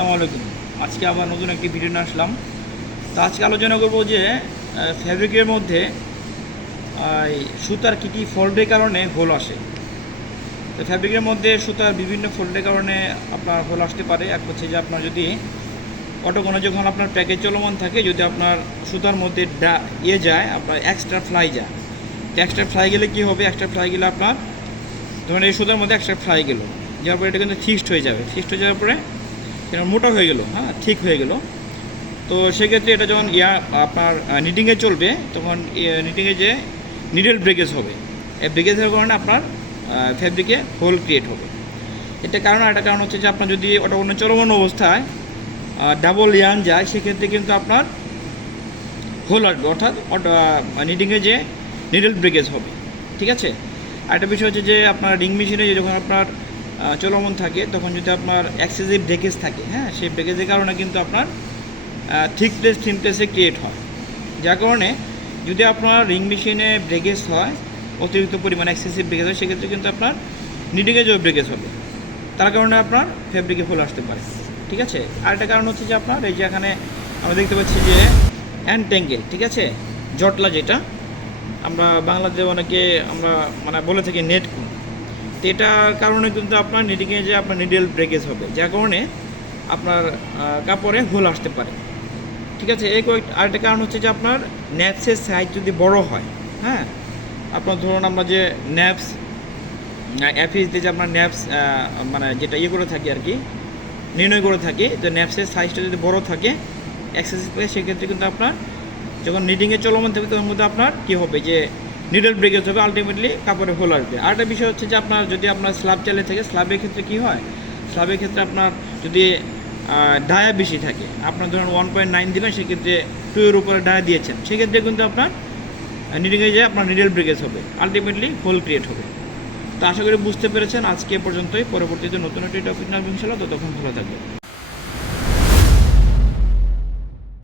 আসসালামু আলাইকুম। আজকে আবার নতুন একটি ভিডিও নিয়ে আসলাম। তো আজকে আলোচনা করব যে ফ্যাব্রিকের মধ্যে সুতার কী কী ফল্টের কারণে হোল আসে। তো ফ্যাব্রিকের মধ্যে সুতার বিভিন্ন ফল্টের কারণে আপনার হোল আসতে পারে। এক হচ্ছে যে আপনার যদি অটোকোনো যখন আপনার প্যাকেজ চলমান থাকে, যদি আপনার সুতার মধ্যে ডা ইয়ে যায়, আপনার এক্সট্রা ফ্লাই যায়। তো এক্সট্রা ফ্লাই গেলে কী হবে? এক্সট্রা ফ্লাই গেলে আপনার, ধরুন এই সুতার মধ্যে এক্সট্রা ফ্লাই গেলো। যাওয়ার পরে এটা কিন্তু ফিক্সড হয়ে যাবে। ফিক্সড হয়ে যাওয়ার পরে এটা মোটা হয়ে গেলো হ্যাঁ ঠিক হয়ে গেলো। তো সেক্ষেত্রে এটা যখন ইয়া, আপনার নিটিংয়ে চলবে, তখন নিটিংয়ে যে নিডেল ব্রেকেজ হবে এই ব্রেকেজের কারণে আপনার ফ্যাব্রিকে হোল ক্রিয়েট হবে। এটা কারণ, একটা কারণ হচ্ছে যে আপনার যদি ওটা অন্য চলমান অবস্থায় ডাবল ইয়ান যায়, সেক্ষেত্রে কিন্তু আপনার হোল আসবে, অর্থাৎ নিটিংয়ে যে নিডেল ব্রেকেজ হবে, ঠিক আছে? আরেকটা বিষয় হচ্ছে যে আপনার রিং মেশিনে যখন আপনার চলমান থাকে, তখন যদি আপনার এক্সেসিভ ব্রেকেজ থাকে হ্যাঁ সেই ব্রেকেজের কারণে কিন্তু আপনার থিক প্লেস থিন প্লেসে ক্রিয়েট হয়। যার কারণে যদি আপনার রিং মেশিনে ব্রেকেজ হয়, অতিরিক্ত পরিমাণে এক্সেসিভ ব্রেকেজ হয়, সেক্ষেত্রে কিন্তু আপনার নিডিংয়েজও ব্রেকেজ হবে। তার কারণে আপনার ফেব্রিকে ফুল আসতে পারে। ঠিক আছে? আর একটা কারণ হচ্ছে যে আপনার, এই যে এখানে আমরা দেখতে পাচ্ছি যে অ্যান্টেঙ্গেল ঠিক আছে? জটলা যেটা, আমরা বাংলাতে অনেকে আমরা মানে বলে থাকি নেট এটার কারণে কিন্তু আপনার নিডিংয়ে যে আপনার নিডেল ব্রেকেজ হবে, যার কারণে আপনার কাপড়ে হোল আসতে পারে। ঠিক আছে? এই কয়েক, আরেকটা কারণ হচ্ছে যে আপনার ন্যাপসের সাইজ যদি বড় হয় হ্যাঁ? আপনার ধরুন আমরা যে ন্যাপস অ্যাফিসতে যে আপনার ন্যাপস মানে যেটা ইয়ে করে থাকি আর কি, নির্ণয় করে থাকি, তো ন্যাপসের সাইজটা যদি বড় থাকে এক্সেসিভ করে সেক্ষেত্রে কিন্তু আপনার যখন নিডিংয়ে চলমান থাকবে তখন মধ্যে আপনার কী হবে যে নিডল ব্রেকেজ হবে আলটিমেটলি কাপড়ে হোল আসবে। আরেকটা বিষয় হচ্ছে যে আপনার যদি আপনার স্ল্যাব চালিয়ে থাকে স্ল্যাবের ক্ষেত্রে কী হয়? স্ল্যাবের ক্ষেত্রে আপনার যদি ডায়া বেশি থাকে, আপনার ধরুন ওয়ান পয়েন্ট নাইন দিবেন, সেক্ষেত্রে টু এর উপরে ডায়া দিয়েছেন। সেক্ষেত্রে কিন্তু আপনার নিডিংয়ে যে আপনার নিডল ব্রেকেজ হবে। আলটিমেটলি হোল ক্রিয়েট হবে। তো আশা করি বুঝতে পেরেছেন। আজকে পর্যন্তই। পরবর্তীতে নতুন একটি টপিক না ইনশাল্লাহ ততক্ষণ ভালো থাকবে